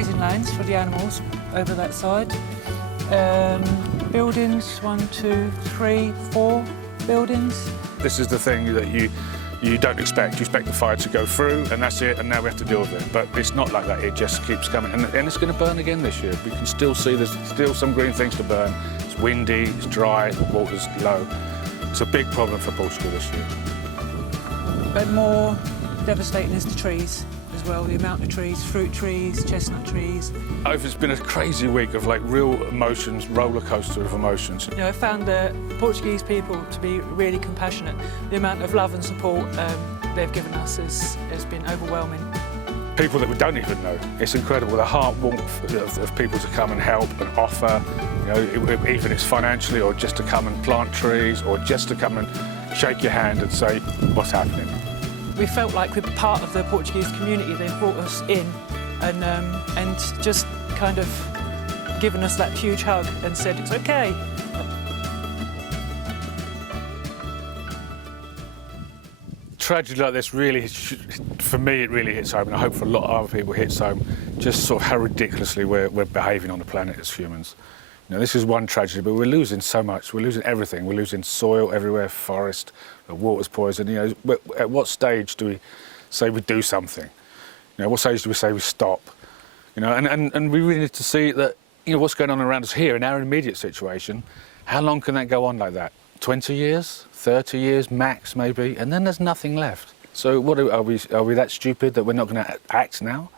grazing lands for the animals over that side. Buildings, 1, 2, 3, 4 buildings. This is the thing that you don't expect. You expect the fire to go through and that's it, and now we have to deal with it. But it's not like that, it just keeps coming. And it's going to burn again this year. We can still see there's still some green things to burn. It's windy, it's dry, the water's low. It's a big problem for Portugal this year. But more devastating is the trees as well, the amount of trees, fruit trees, chestnut trees. It's been a crazy week of like real emotions, roller coaster of emotions. You know, I found the Portuguese people to be really compassionate. The amount of love and support they've given us has been overwhelming. People that we don't even know. It's incredible, the heart warmth of people to come and help and offer, you know, even it's financially or just to come and plant trees or just to come and shake your hand and say, what's happening? We felt like we were part of the Portuguese community. They've brought us in and just kind of given us that huge hug and said, it's okay. Tragedy like this really, for me, it really hits home, and I hope for a lot of other people hits home, just sort of how ridiculously we're behaving on the planet as humans. You know, this is one tragedy, but we're losing so much. We're losing everything. We're losing soil everywhere, forest, the water's poisoned. You know, at what stage do we say we do something? You know, what stage do we say we stop? You know, and we really need to see that, you know, what's going on around us here in our immediate situation. How long can that go on like that? 20 years, 30 years max maybe, and then there's nothing left. So what are we that stupid that we're not going to act now?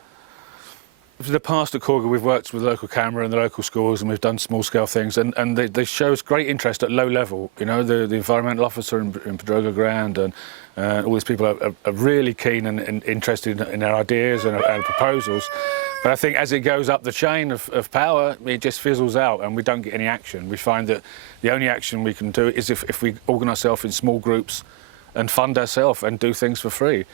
For the past at Corga, we've worked with the local camera and the local schools, and we've done small-scale things, and they show us great interest at low level. You know, the environmental officer in Pereira ground and all these people are really keen and interested in our ideas and our proposals. But I think as it goes up the chain of power, it just fizzles out and we don't get any action. We find that the only action we can do is if we organise ourselves in small groups and fund ourselves and do things for free.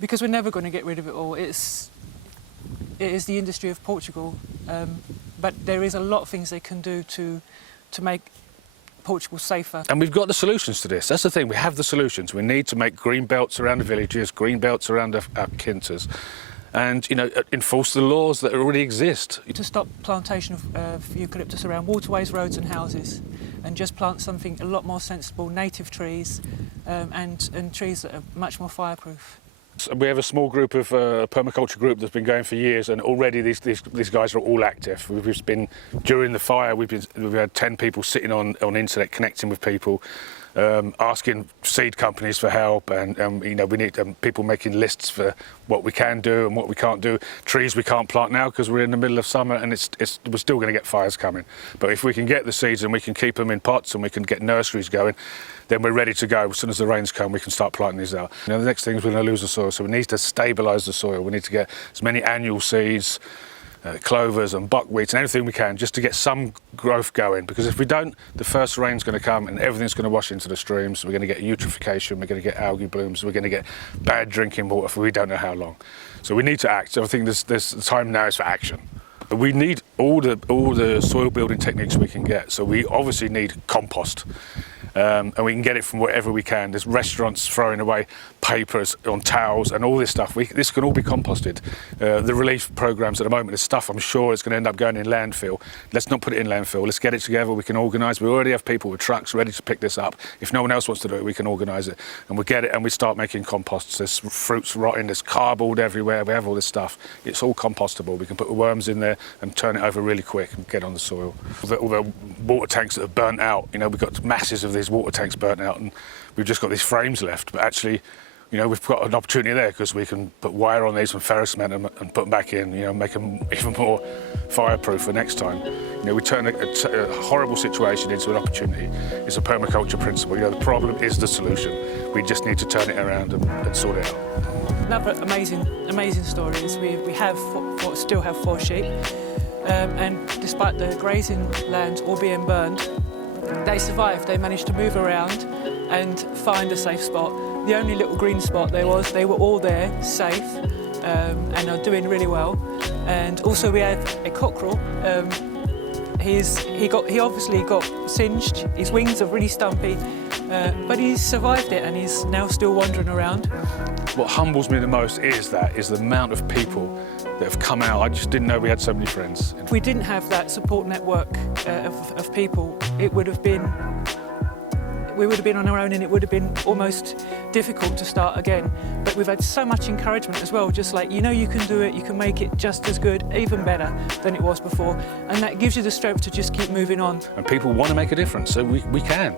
Because we're never going to get rid of it all. It is the industry of Portugal, but there is a lot of things they can do to make Portugal safer. And we've got the solutions to this. That's the thing, we have the solutions. We need to make green belts around the villages, green belts around our quintas, and, you know, enforce the laws that already exist. To stop plantation of eucalyptus around waterways, roads and houses, and just plant something a lot more sensible, native trees, and trees that are much more fireproof. We have a small group of permaculture group that's been going for years, and already these guys are all active. We've been, during the fire, we've had 10 people sitting on internet connecting with people, asking seed companies for help, and you know, we need people making lists for what we can do and what we can't do. Trees we can't plant now because we're in the middle of summer and we're still going to get fires coming. But if we can get the seeds and we can keep them in pots and we can get nurseries going, then we're ready to go. As soon as the rains come, we can start planting these out. You know, the next thing is we're going to lose the soil, so we need to stabilise the soil. We need to get as many annual seeds, clovers and buckwheat and everything we can just to get some growth going, because if we don't, the first rain's going to come and everything's going to wash into the streams. We're going to get eutrophication, we're going to get algae blooms, we're going to get bad drinking water for we don't know how long. So we need to act. So I think the time now is for action. We need all the soil building techniques we can get. So we obviously need compost. And we can get it from wherever we can. There's restaurants throwing away papers on towels and all this stuff. This can all be composted. The relief programs at the moment is stuff I'm sure it's going to end up going in landfill. Let's not put it in landfill. Let's get it together. We can organise. We already have people with trucks ready to pick this up. If no one else wants to do it, we can organise it. And we get it and we start making composts. There's fruits rotting. There's cardboard everywhere. We have all this stuff. It's all compostable. We can put the worms in there and turn it over really quick and get on the soil. All the water tanks that are burnt out, you know, we've got masses of these water tanks burnt out and we've just got these frames left, but actually, you know, we've got an opportunity there because we can put wire on these from ferrous cement and put them back in, you know, make them even more fireproof for next time. You know, we turn a horrible situation into an opportunity. It's a permaculture principle. You know, the problem is the solution. We just need to turn it around and sort it out. Another amazing story is we still have 4 sheep, and despite the grazing lands all being burned, they survived. They managed to move around and find a safe spot. The only little green spot there was, they were all there, safe, and are doing really well. And also we had a cockerel. He obviously got singed. His wings are really stumpy. But he's survived it and he's now still wandering around. What humbles me the most is the amount of people that have come out. I just didn't know we had so many friends. If we didn't have that support network of people, we would have been on our own, and it would have been almost difficult to start again. But we've had so much encouragement as well, just like, you know, you can do it, you can make it just as good, even better than it was before. And that gives you the strength to just keep moving on. And people want to make a difference, so we can.